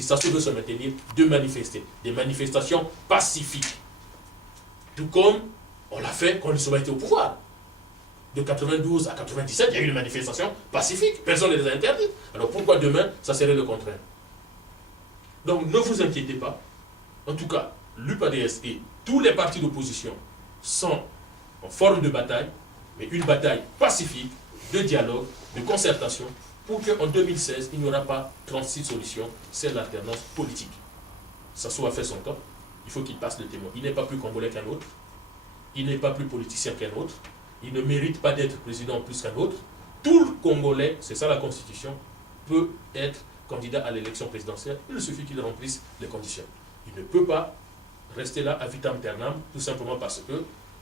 Si Sassou veut se maintenir, de manifester. Des manifestations pacifiques. Tout comme on l'a fait quand ils ont été au pouvoir. De 92 à 97, il y a eu une manifestation pacifique. Personne ne les a interdits. Alors pourquoi demain, ça serait le contraire? Donc ne vous inquiétez pas. En tout cas, l'UPADS et tous les partis d'opposition sont en forme de bataille, mais une bataille pacifique, de dialogue, de concertation, pour qu'en 2016, il n'y aura pas 36 solutions, c'est l'alternance politique. Sassou a fait son temps, il faut qu'il passe le témoin. Il n'est pas plus congolais qu'un autre, il n'est pas plus politicien qu'un autre, il ne mérite pas d'être président plus qu'un autre. Tout le Congolais, c'est ça la Constitution, peut être candidat à l'élection présidentielle, il suffit qu'il remplisse les conditions. Il ne peut pas rester là à vitam aeternam, tout simplement parce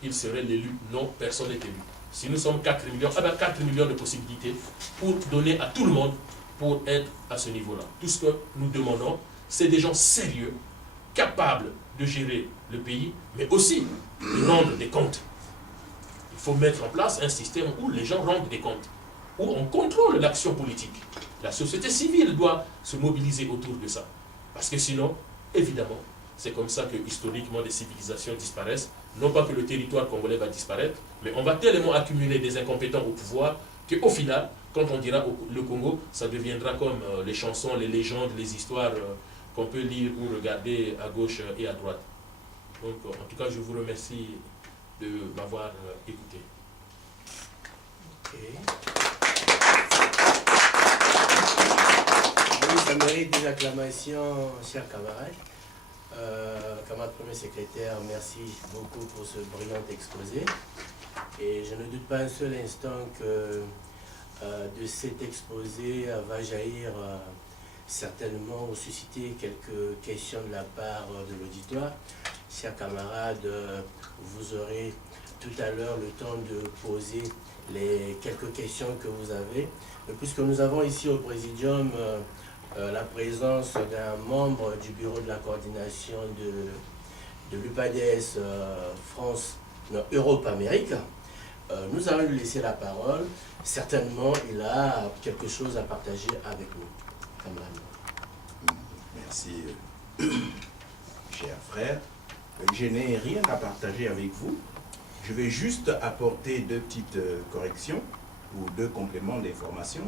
qu'il serait l'élu. Non, personne n'est élu. Si nous sommes 4 millions, 4 millions de possibilités pour donner à tout le monde pour être à ce niveau-là. Tout ce que nous demandons, c'est des gens sérieux, capables de gérer le pays, mais aussi de rendre des comptes. Il faut mettre en place un système où les gens rendent des comptes, où on contrôle l'action politique. La société civile doit se mobiliser autour de ça. Parce que sinon, évidemment, c'est comme ça que historiquement des civilisations disparaissent. Non pas que le territoire congolais va disparaître, mais on va tellement accumuler des incompétents au pouvoir qu'au final, quand on dira le Congo, ça deviendra comme les chansons, les légendes, les histoires qu'on peut lire ou regarder à gauche et à droite. Donc, en tout cas, je vous remercie de m'avoir écouté. Okay. Oui, ça mérite des acclamations, chers camarades. Camarade Premier Secrétaire, merci beaucoup pour ce brillant exposé. Et je ne doute pas un seul instant que de cet exposé va jaillir certainement ou susciter quelques questions de la part de l'auditoire. Chers camarades, vous aurez tout à l'heure le temps de poser les quelques questions que vous avez. Puisque nous avons ici au Présidium la présence d'un membre du bureau de la coordination de l'UPADS France, Europe-Amérique, nous allons lui laisser la parole. Certainement, il a quelque chose à partager avec nous. Camarade. Merci, cher frère. Je n'ai rien à partager avec vous. Je vais juste apporter deux petites corrections ou deux compléments d'information.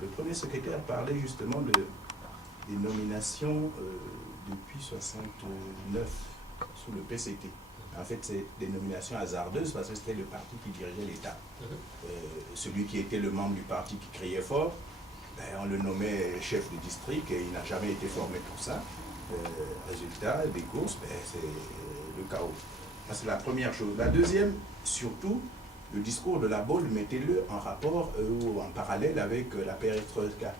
Le premier secrétaire parlait justement des nominations depuis 1969 sous le PCT. En fait, c'est des nominations hasardeuses parce que c'était le parti qui dirigeait l'État. Celui qui était le membre du parti qui criait fort, ben, on le nommait chef de district et il n'a jamais été formé pour ça. Résultat des courses, ben, c'est le chaos. C'est la première chose. La deuxième, surtout, le discours de la Baule, mettez-le en rapport ou en parallèle avec la perestroïka.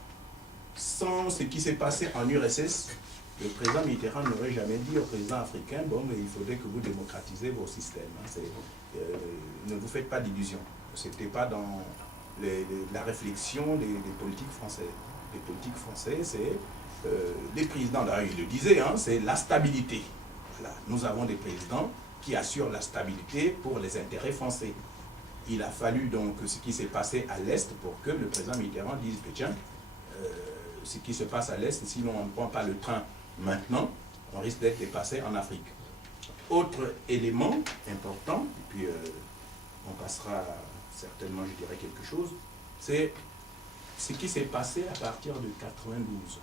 Sans ce qui s'est passé en URSS, le président Mitterrand n'aurait jamais dit au président africain, bon, mais il faudrait que vous démocratisez vos systèmes. Hein, ne vous faites pas d'illusions. Ce n'était pas dans la réflexion des politiques françaises. Les politiques françaises, c'est les présidents, d'ailleurs il le disait, hein, c'est la stabilité. Voilà. Nous avons des présidents qui assurent la stabilité pour les intérêts français. Il a fallu donc ce qui s'est passé à l'Est pour que le président Mitterrand dise que tiens, ce qui se passe à l'Est, sinon on ne prend pas le train maintenant, on risque d'être dépassé en Afrique. Autre élément important, et puis on passera certainement, je dirais quelque chose, c'est ce qui s'est passé à partir de 92.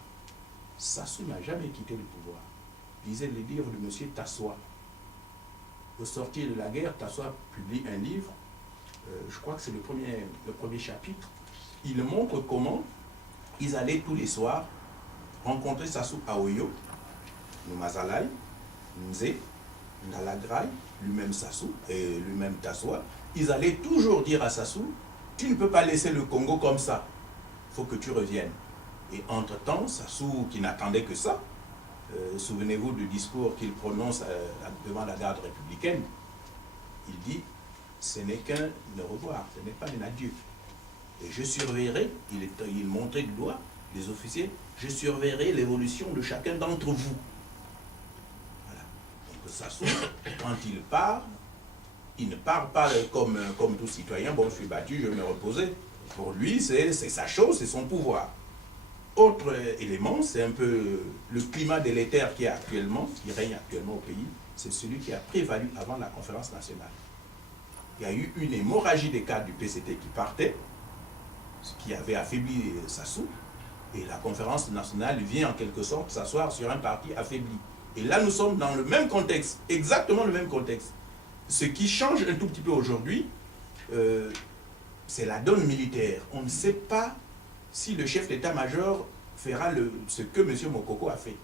Sassou n'a jamais quitté le pouvoir. Lisez les livres de M. Tassoua. Au sortir de la guerre, Tassoua publie un livre, je crois que c'est le premier chapitre. Il montre comment ils allaient tous les soirs rencontrer Sassou à Oyo, Mazalai, Nzé, Ndalagrai, lui-même Sassou et lui-même Tassoua. Ils allaient toujours dire à Sassou, tu ne peux pas laisser le Congo comme ça, il faut que tu reviennes. Et entre-temps, Sassou, qui n'attendait que ça, souvenez-vous du discours qu'il prononce devant la garde républicaine, il dit, ce n'est qu'un au revoir, ce n'est pas un adieu. Et je surveillerai, il montrait du doigt, les officiers, je surveillerai l'évolution de chacun d'entre vous. Voilà. Donc Sassou, quand il ne part pas comme tout citoyen, bon je suis battu, je vais me reposer. Pour lui, c'est sa chose, c'est son pouvoir. autre élément, c'est un peu le climat délétère qui règne actuellement au pays, c'est celui qui a prévalu avant la conférence nationale. Il y a eu une hémorragie des cadres du PCT qui partaient, ce qui avait affaibli Sassou, et la conférence nationale vient en quelque sorte s'asseoir sur un parti affaibli. Et là, nous sommes dans le même contexte, exactement le même contexte. Ce qui change un tout petit peu aujourd'hui, c'est la donne militaire. On ne sait pas si le chef d'état-major fera ce que M. Mokoko a fait.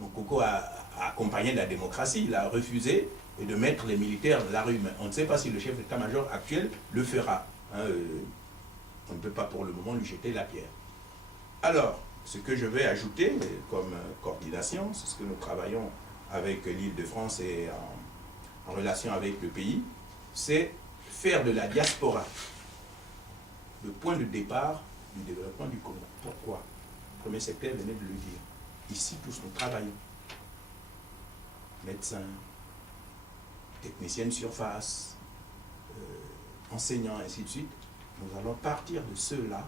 Mokoko a accompagné la démocratie, il a refusé de mettre les militaires dans la rue. Mais on ne sait pas si le chef d'état-major actuel le fera. Hein, on ne peut pas pour le moment lui jeter la pierre. Alors, ce que je vais ajouter comme coordination, c'est ce que nous travaillons avec l'Île-de-France et en relation avec le pays, c'est faire de la diaspora le point de départ du développement du Congo. Pourquoi? Le premier secteur venait de le dire. Ici, tous nous travaillons. Médecins, techniciens de surface, enseignants, ainsi de suite. Nous allons partir de ceux-là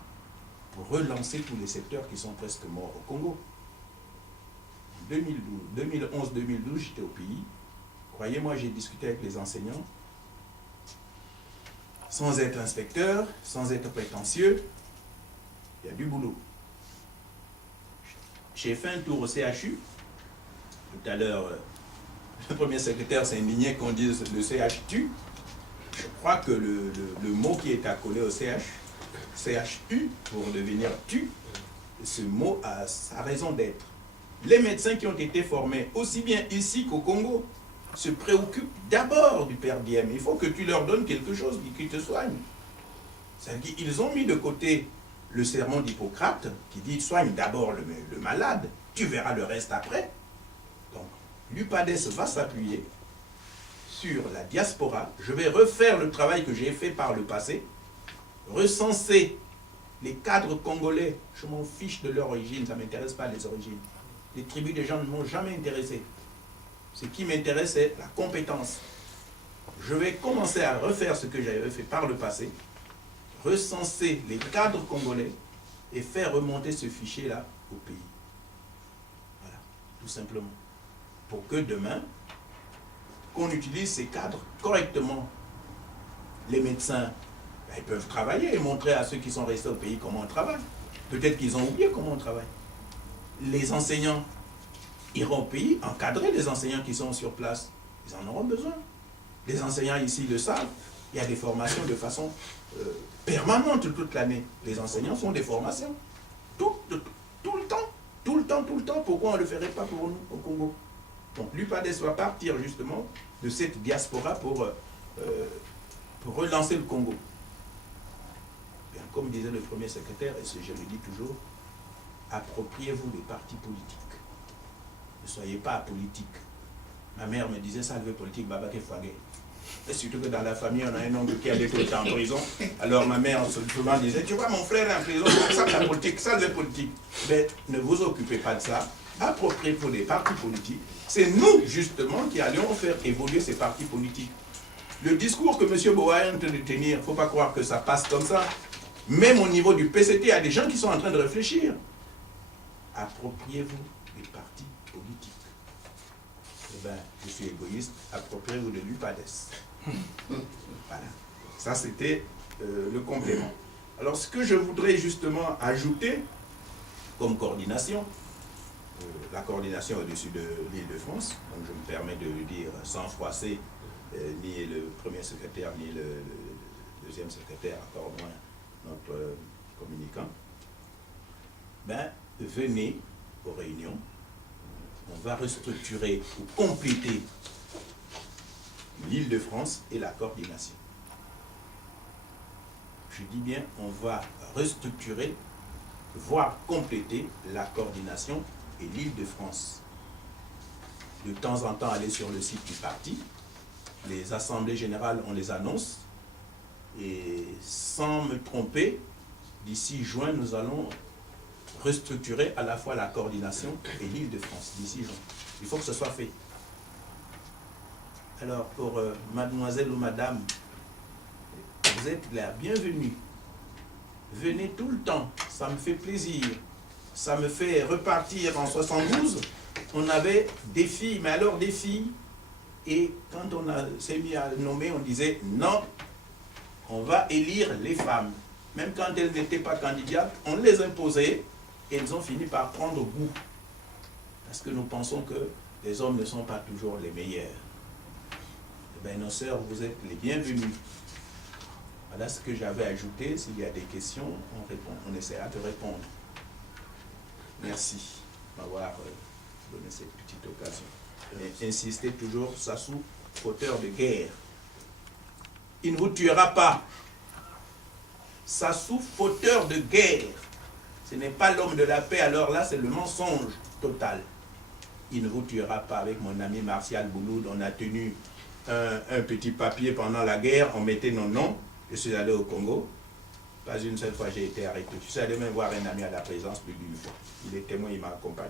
pour relancer tous les secteurs qui sont presque morts au Congo. En 2011-2012, j'étais au pays. Croyez-moi, j'ai discuté avec les enseignants. Sans être inspecteur, sans être prétentieux, il y a du boulot. J'ai fait un tour au CHU. Tout à l'heure, le premier secrétaire s'est indigné qu'on dise le CH tue. Je crois que le mot qui est accolé au CHU, pour devenir tu, ce mot a sa raison d'être. Les médecins qui ont été formés, aussi bien ici qu'au Congo, se préoccupent d'abord du per diem. Il faut que tu leur donnes quelque chose qui te soigne. C'est-à-dire qu'ils ont mis de côté le sermon d'Hippocrate qui dit soigne d'abord le malade, tu verras le reste après. Donc, l'UPADES va s'appuyer sur la diaspora. Je vais refaire le travail que j'ai fait par le passé, recenser les cadres congolais. Je m'en fiche de leur origine, ça ne m'intéresse pas les origines. Les tribus des gens ne m'ont jamais intéressé. Ce qui m'intéresse, c'est la compétence. Je vais commencer à refaire ce que j'avais fait par le passé, recenser les cadres congolais et faire remonter ce fichier-là au pays. Voilà, tout simplement. Pour que demain, qu'on utilise ces cadres correctement. Les médecins, ils peuvent travailler et montrer à ceux qui sont restés au pays comment on travaille. Peut-être qu'ils ont oublié comment on travaille. Les enseignants iront au pays, encadrer les enseignants qui sont sur place. Ils en auront besoin. Les enseignants ici le savent. Il y a des formations de façon permanente toute l'année. Les enseignants font des formations. Tout le temps. Pourquoi on ne le ferait pas pour nous au Congo? Donc l'UPADES va partir justement de cette diaspora pour relancer le Congo. Bien, comme disait le premier secrétaire, et je le dis toujours, appropriez-vous des partis politiques. Ne soyez pas apolitique. Ma mère me disait, ça, le politique, Babaké Fouagé. Et surtout que dans la famille, on a un oncle qui allait tout le temps en prison. Alors ma mère souvent disait, tu vois, mon frère est en prison, ça, la politique, ça, le politique. Mais ne vous occupez pas de ça. Appropriez-vous des partis politiques. C'est nous, justement, qui allons faire évoluer ces partis politiques. Le discours que M. Boa est en train de tenir, il ne faut pas croire que ça passe comme ça. Même au niveau du PCT, il y a des gens qui sont en train de réfléchir. Appropriez-vous des partis politiques. Eh bien, je suis égoïste, appropriez-vous de l'UPADES. Voilà. Ça, c'était le complément. Alors, ce que je voudrais justement ajouter comme coordination, la coordination au-dessus de l'Île-de-France, donc je me permets de le dire sans froisser ni le premier secrétaire, ni le deuxième secrétaire, encore moins notre communicant, ben, venez aux réunions, on va restructurer ou compléter l'Île-de-France et la coordination. Je dis bien, on va restructurer, voire compléter la coordination et l'Île-de-France. De temps en temps, aller sur le site du parti. Les assemblées générales, on les annonce. Et sans me tromper, d'ici juin, nous allons restructurer à la fois la coordination et l'Île-de-France. D'ici juin. Il faut que ce soit fait. Alors, pour mademoiselle ou madame, vous êtes la bienvenue. Venez tout le temps, ça me fait plaisir. ça me fait repartir en 72. On avait des filles, mais alors des filles. Et quand s'est mis à nommer, on disait non, on va élire les femmes. Même quand elles n'étaient pas candidates, on les imposait et elles ont fini par prendre goût. Parce que nous pensons que les hommes ne sont pas toujours les meilleurs. Eh bien, nos sœurs, vous êtes les bienvenus. Voilà ce que j'avais ajouté. S'il y a des questions, on essaiera de répondre. Merci d'avoir donné cette petite occasion. Et insistez toujours, Sassou, fauteur de guerre. Il ne vous tuera pas. Sassou, fauteur de guerre. Ce n'est pas l'homme de la paix, alors là, c'est le mensonge total. Il ne vous tuera pas. Avec mon ami Martial Bouloud, on a tenu un petit papier pendant la guerre, on mettait nos noms. Je suis allé au Congo. Pas une seule fois j'ai été arrêté. Je suis allé même voir un ami à la présence plus d'une fois. Il est témoin, il m'a accompagné.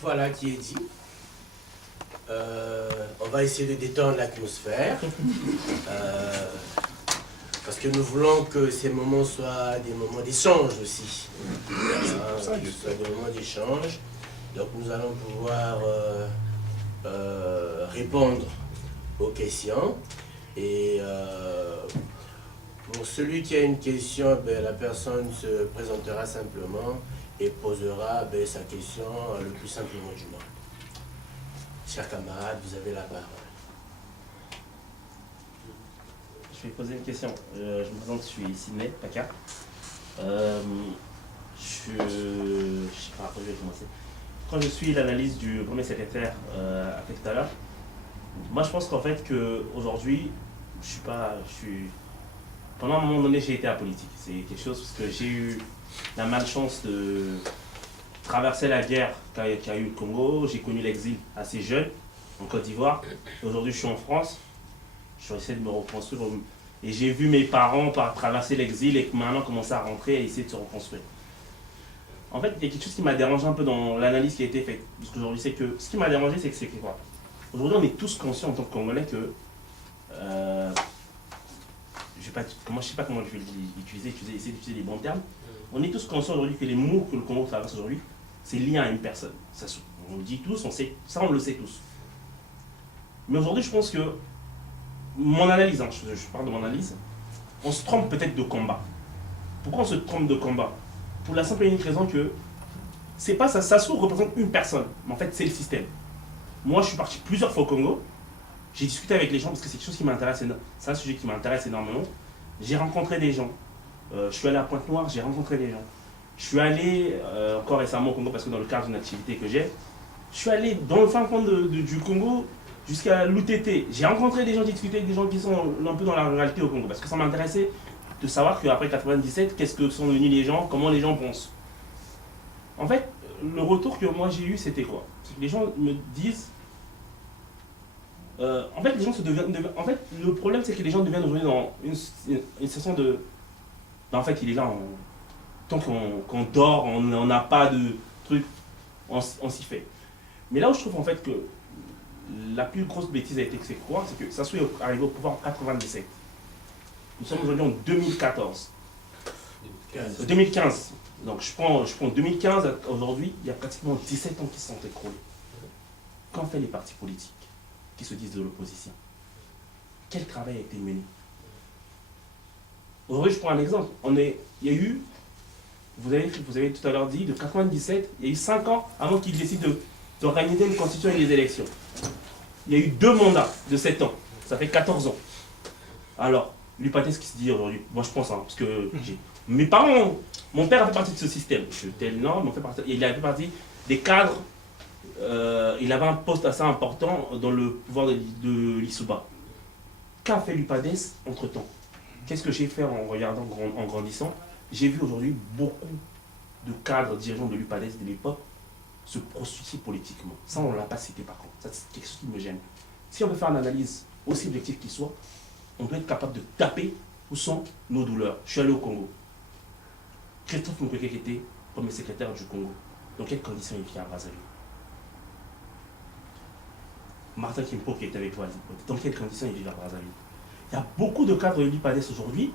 Voilà qui est dit. On va essayer de détendre l'atmosphère. Parce que nous voulons que ces moments soient des moments d'échange aussi. Soient des moments d'échange. Donc nous allons pouvoir répondre aux questions. Et pour celui qui a une question, ben, la personne se présentera simplement et posera sa question le plus simplement du monde. Chers camarades, vous avez la parole. Je vais poser une question. Je me présente, je suis Sidney Paca. Je sais pas, après je vais commencer. Quand je suis l'analyse du premier secrétaire a fait tout à l'heure, moi je pense qu'en fait qu'aujourd'hui, pendant un moment donné, j'ai été apolitique. C'est quelque chose parce que j'ai eu la malchance de traverser la guerre qu'a eu le Congo. J'ai connu l'exil assez jeune en Côte d'Ivoire. Aujourd'hui, je suis en France. Je vais essayer de me reconstruire. Et j'ai vu mes parents traverser l'exil et maintenant commencer à rentrer et essayer de se reconstruire. En fait, il y a quelque chose qui m'a dérangé un peu dans l'analyse qui a été faite. Parce qu'aujourd'hui, c'est que ce qui m'a dérangé, c'est que c'est quoi? Aujourd'hui, on est tous conscients en tant que Congolais que je sais pas comment je vais essayer d'utiliser les bons termes. On est tous conscients aujourd'hui que les mots que le Congo traverse aujourd'hui, c'est lié à une personne. Ça, on le dit tous, on sait, ça on le sait tous. Mais aujourd'hui, je pense que mon analyse, je parle de mon analyse, on se trompe peut-être de combat. Pourquoi on se trompe de combat? Pour la simple et unique raison que c'est pas ça, Sassou représente une personne, mais en fait c'est le système. Moi, je suis parti plusieurs fois au Congo. J'ai discuté avec les gens parce que c'est quelque chose qui m'intéresse, c'est un sujet qui m'intéresse énormément. J'ai rencontré des gens. Je suis allé à Pointe-Noire, j'ai rencontré des gens. Je suis allé encore récemment au Congo parce que dans le cadre d'une activité que j'ai, je suis allé dans le fin fond du Congo jusqu'à l'UTT. J'ai rencontré des gens, j'ai discuté avec des gens qui sont un peu dans la ruralité au Congo parce que ça m'intéressait de savoir qu'après 97, qu'est-ce que sont devenus les gens, comment les gens pensent. En fait, le retour que moi j'ai eu, c'était quoi? C'est que les gens me disent. En fait, les gens en fait, le problème, c'est que les gens deviennent aujourd'hui dans une situation de. En fait, il est là, tant qu'on dort, on n'a pas de truc, on s'y fait. Mais là où je trouve en fait que la plus grosse bêtise a été que c'est quoi? C'est que Sassou est arrivé au pouvoir en 97. Nous sommes aujourd'hui en 2014. 2015. Donc je prends 2015, aujourd'hui, il y a pratiquement 17 ans qui se sont écroulés. Qu'ont fait les partis politiques qui se disent de l'opposition? Quel travail a été mené? Aujourd'hui, je prends un exemple. Il y a eu, vous avez tout à l'heure dit, de 97, il y a eu 5 ans avant qu'ils décident d'organiser une constitution et des élections. Il y a eu 2 mandats de 7 ans. Ça fait 14 ans. Alors, l'UPATES qui se dit aujourd'hui, moi je pense, parce que mes parents, mon père a fait partie de ce système. Il a fait partie des cadres. Il avait un poste assez important dans le pouvoir de l'Issouba. Qu'a fait l'UPADES entre-temps? Qu'est-ce que j'ai fait en regardant, en grandissant? J'ai vu aujourd'hui beaucoup de cadres dirigeants de l'UPADES de l'époque se prostituer politiquement. Ça, on ne l'a pas cité par contre. Ça, c'est quelque chose qui me gêne. Si on veut faire une analyse aussi objective qu'il soit, on doit être capable de taper où sont nos douleurs. Je suis allé au Congo. Christophe Mukwege était premier secrétaire du Congo. Dans quelles conditions il vit à Brazzaville? Martin Kimpo qui était avec toi, dans quelles conditions il vit à Brazzaville? Il y a beaucoup de cadres de l'UPADES aujourd'hui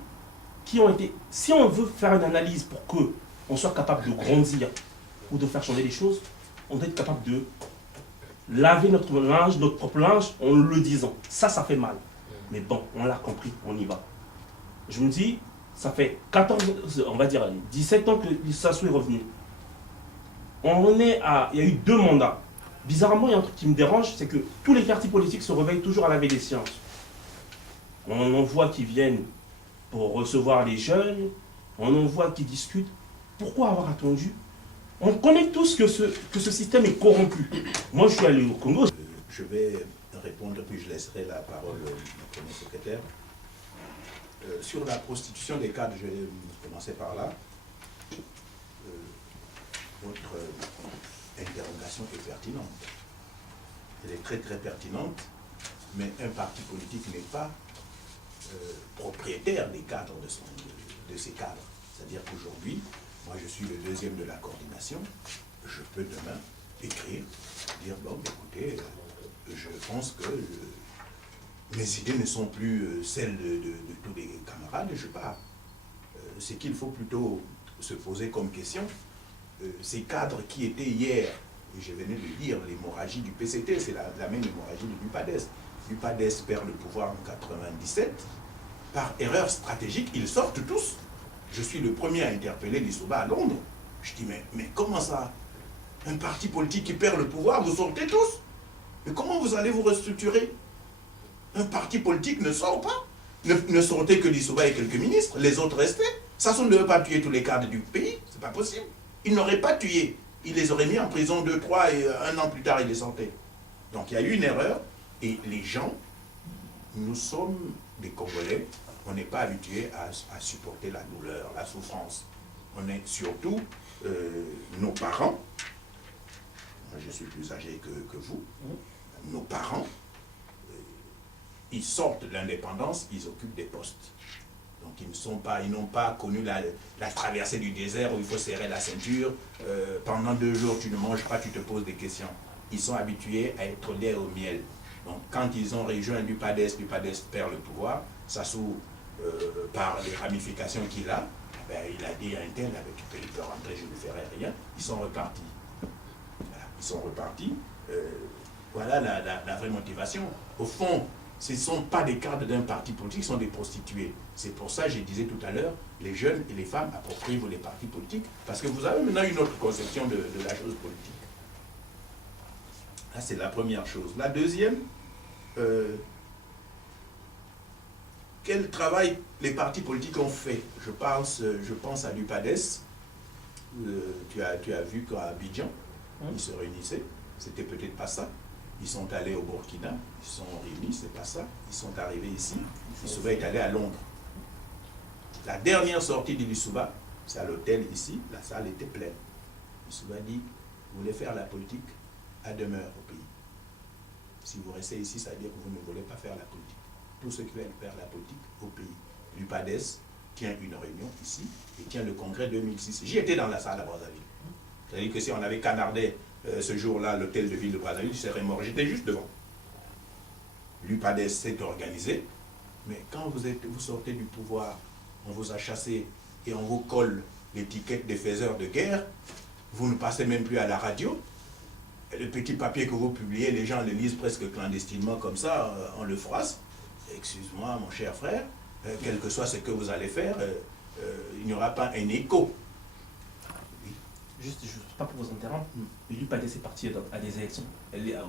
qui ont été... Si on veut faire une analyse pour qu'on soit capable de grandir ou de faire changer les choses, on doit être capable de laver notre linge, notre propre linge, en le disant. Ça fait mal. Mais bon, on l'a compris, on y va. Je me dis, ça fait 14, on va dire 17 ans que Sassou est revenu. Il y a eu 2 mandats. Bizarrement, il y a un truc qui me dérange, c'est que tous les partis politiques se réveillent toujours à la veille des séances. On en voit qui viennent pour recevoir les jeunes, on en voit qui discutent. Pourquoi avoir attendu? On connaît tous que ce système est corrompu. Moi, je suis allé au Congo. Je vais répondre, puis je laisserai la parole au premier secrétaire. Sur la prostitution des cadres, je vais commencer par là. Votre interrogation est pertinente. Elle est très très pertinente, mais un parti politique n'est pas propriétaire des cadres de ces cadres. C'est-à-dire qu'aujourd'hui, moi je suis le deuxième de la coordination, je peux demain écrire, dire bon écoutez, je pense que mes idées ne sont plus celles de tous les camarades, je pars. Ce qu'il faut plutôt se poser comme question, ces cadres qui étaient hier, et je venais de dire l'hémorragie du PCT, c'est la même hémorragie de l'UPADES. L'UPADES perd le pouvoir en 97, par erreur stratégique, ils sortent tous. Je suis le premier à interpeller Lissouba à Londres. Je dis mais comment ça? Un parti politique qui perd le pouvoir, vous sortez tous? Mais comment vous allez vous restructurer? Un parti politique ne sort pas. Ne sortez que Lissouba et quelques ministres, les autres restaient. Sassou ne veut pas tuer tous les cadres du pays, c'est pas possible. Il n'aurait pas tué. Il les aurait mis en prison 2, 3 et 1 an plus tard, il les sortait. Donc il y a eu une erreur et les gens, nous sommes des Congolais, on n'est pas habitués à supporter la douleur, la souffrance. On est surtout nos parents, moi je suis plus âgé que vous, nos parents, ils sortent de l'indépendance, ils occupent des postes. Donc ils n'ont pas connu la traversée du désert où il faut serrer la ceinture. Pendant 2 jours, tu ne manges pas, tu te poses des questions. Ils sont habitués à être lait au miel. Donc quand ils ont rejoint l'UPADES perd le pouvoir. Sassou, par les ramifications qu'il a, il a dit à un tel, tu peux rentrer, je ne ferai rien. Ils sont repartis. Voilà, ils sont repartis. Voilà la vraie motivation. Au fond, ce ne sont pas des cadres d'un parti politique, ce sont des prostituées. C'est pour ça que je disais tout à l'heure, les jeunes et les femmes approprient-vous les partis politiques, parce que vous avez maintenant une autre conception de la chose politique. Là, c'est la première chose. La deuxième, quel travail les partis politiques ont fait? Je pense à l'UPADES. Tu as vu qu'à Abidjan, ils se réunissaient. C'était peut-être pas ça. Ils sont allés au Burkina, ils se sont réunis, c'est pas ça. Ils sont arrivés ici. Lissouba est allé à Londres. La dernière sortie de Lissouba, c'est à l'hôtel ici, la salle était pleine. Lissouba dit, vous voulez faire la politique à demeure au pays. Si vous restez ici, ça veut dire que vous ne voulez pas faire la politique. Tous ceux qui veulent faire la politique au pays. L'UPADES tient une réunion ici et tient le congrès 2006. J'y étais dans la salle à Brazzaville. C'est-à-dire que si on avait canardé ce jour-là l'hôtel de ville de Brazzaville, je serais mort. J'étais juste devant. L'UPADES s'est organisé, mais quand vous sortez du pouvoir, on vous a chassé et on vous colle l'étiquette des faiseurs de guerre, vous ne passez même plus à la radio. Et le petit papier que vous publiez, les gens le lisent presque clandestinement comme ça, on le froisse. Excuse-moi mon cher frère, quel que soit ce que vous allez faire, il n'y aura pas un écho. Juste, pas pour vous interrompre, mais l'UPADES est parti à des élections,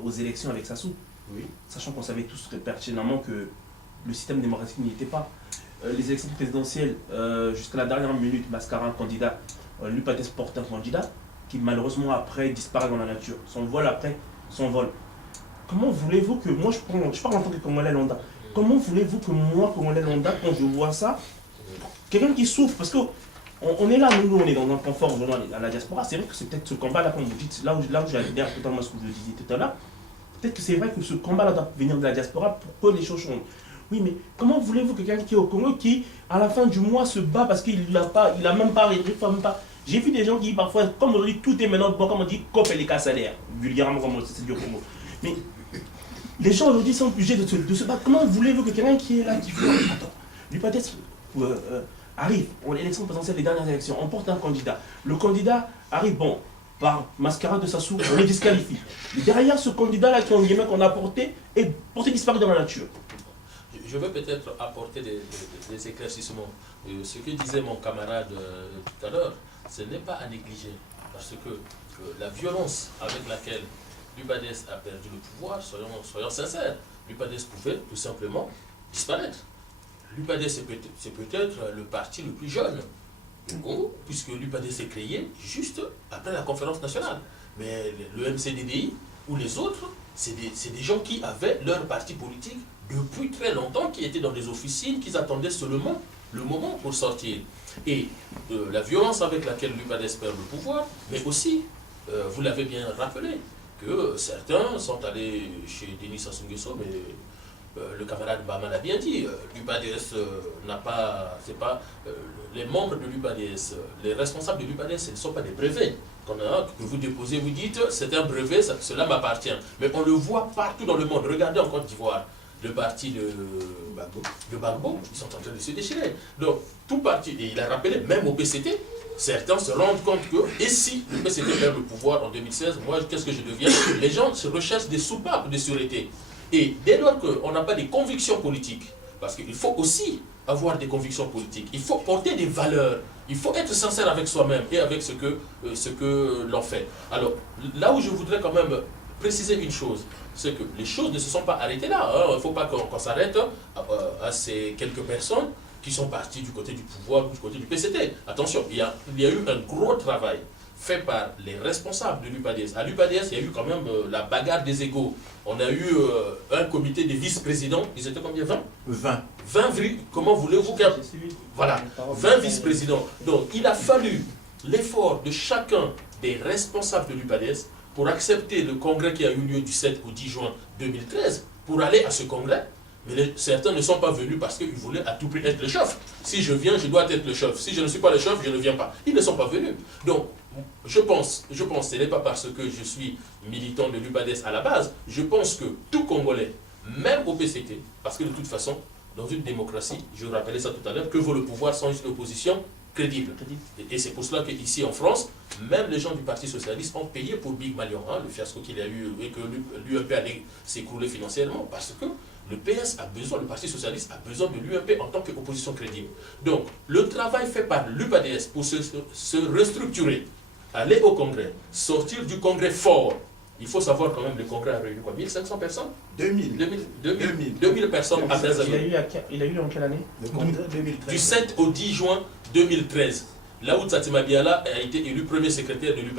aux élections avec Sassou. Oui. Sachant qu'on savait tous très pertinemment que le système démocratique n'y était pas. Les élections présidentielles, jusqu'à la dernière minute, Mascara, un candidat, l'UPADES porte un candidat qui malheureusement après disparaît dans la nature. Son vol après s'envole. Comment voulez-vous que, moi je parle en tant que Congolais lambda, comment voulez-vous que moi, Congolais lambda, quand je vois ça, quelqu'un qui souffre, parce que on est là, nous on est dans un confort à la diaspora, c'est vrai que c'est peut-être ce combat-là, comme vous dites, là où j'adhère totalement à ce que vous disiez tout à l'heure, peut-être que c'est vrai que ce combat-là doit venir de la diaspora pour que les choses changent. Oui, mais comment voulez-vous que quelqu'un qui est au Congo, qui à la fin du mois se bat parce qu'il n'a même pas même pas. J'ai vu des gens qui parfois, comme on dit, tout est maintenant bon, comme on dit, cop et les cas salaires, vulgairement comme c'est dit au Congo. Mais les gens aujourd'hui sont obligés de se battre. Comment voulez-vous que quelqu'un qui est là, qui fait. Attends, l'UPADES arrive, on l'élection présidentielle, les dernières élections, on porte un candidat. Le candidat arrive, bon, par mascarade de Sassou, on le disqualifie. Derrière ce candidat-là qu'on a porté, est porté disparu dans la nature. Je veux peut-être apporter des éclaircissements. Ce que disait mon camarade tout à l'heure, ce n'est pas à négliger. Parce que la violence avec laquelle l'UPADES a perdu le pouvoir, soyons sincères, l'UPADES pouvait tout simplement disparaître. L'UPADES c'est peut-être le parti le plus jeune du Congo, puisque l'UPADES s'est créé juste après la conférence nationale. Mais le MCDDI ou les autres, c'est des gens qui avaient leur parti politique depuis très longtemps, qui étaient dans des officines, qui attendaient seulement le moment pour sortir. Et la violence avec laquelle l'UPADES perd le pouvoir, mais aussi, vous l'avez bien rappelé, que certains sont allés chez Denis Sassou Nguesso, mais le camarade Bama l'a bien dit, l'UPADES n'a pas, c'est pas, les membres de l'UPADES, les responsables de l'UPADES, ce ne sont pas des brevets que vous déposez, vous dites, c'est un brevet, cela m'appartient. Mais on le voit partout dans le monde. Regardez en Côte d'Ivoire, le parti de Gbagbo, ils sont en train de se déchirer. Donc, tout parti, et il a rappelé, même au PCT, certains se rendent compte que, et si le PCT perd le pouvoir en 2016, moi, qu'est-ce que je deviens? Les gens se recherchent des soupapes de sûreté. Et dès lors qu'on n'a pas des convictions politiques, parce qu'il faut aussi avoir des convictions politiques, il faut porter des valeurs, il faut être sincère avec soi-même et avec ce que l'on fait. Alors, là où je voudrais quand même préciser une chose, c'est que les choses ne se sont pas arrêtées là. Il ne faut pas qu'on s'arrête à ces quelques personnes qui sont parties du côté du pouvoir, du côté du PCT. Attention, il y a eu un gros travail fait par les responsables de l'UPADES. À l'UPADES, il y a eu quand même la bagarre des égaux. On a eu un comité des vice-présidents, ils étaient combien? 20 comment voulez-vous qu'un... Voilà, 20 vice-présidents. Donc, il a fallu l'effort de chacun des responsables de l'UPADES pour accepter le congrès qui a eu lieu du 7 au 10 juin 2013, pour aller à ce congrès. Mais certains ne sont pas venus parce qu'ils voulaient à tout prix être le chef. Si je viens, je dois être le chef. Si je ne suis pas le chef, je ne viens pas. Ils ne sont pas venus. Donc, je pense, ce n'est pas parce que je suis militant de l'UPADES à la base, je pense que tout Congolais, même au PCT, parce que de toute façon, dans une démocratie, je rappelais ça tout à l'heure, que vaut le pouvoir sans une opposition crédible. Et c'est pour cela qu'ici en France, même les gens du Parti Socialiste ont payé pour Big Malion, le fiasco qu'il a eu et que l'UMP allait s'écrouler financièrement, parce que le PS a besoin, le Parti Socialiste a besoin de l'UMP en tant qu'opposition crédible. Donc, le travail fait par l'UPADES pour se restructurer, aller au Congrès, sortir du Congrès fort. Il faut savoir quand même, le Congrès a réuni quoi, 1500 personnes? 2000 personnes à Il a eu en quelle année? Le Congrès 2013. Du 7 au 10 juin 2013. Là où Tsatima Biala a été élu premier secrétaire de l'UPADES.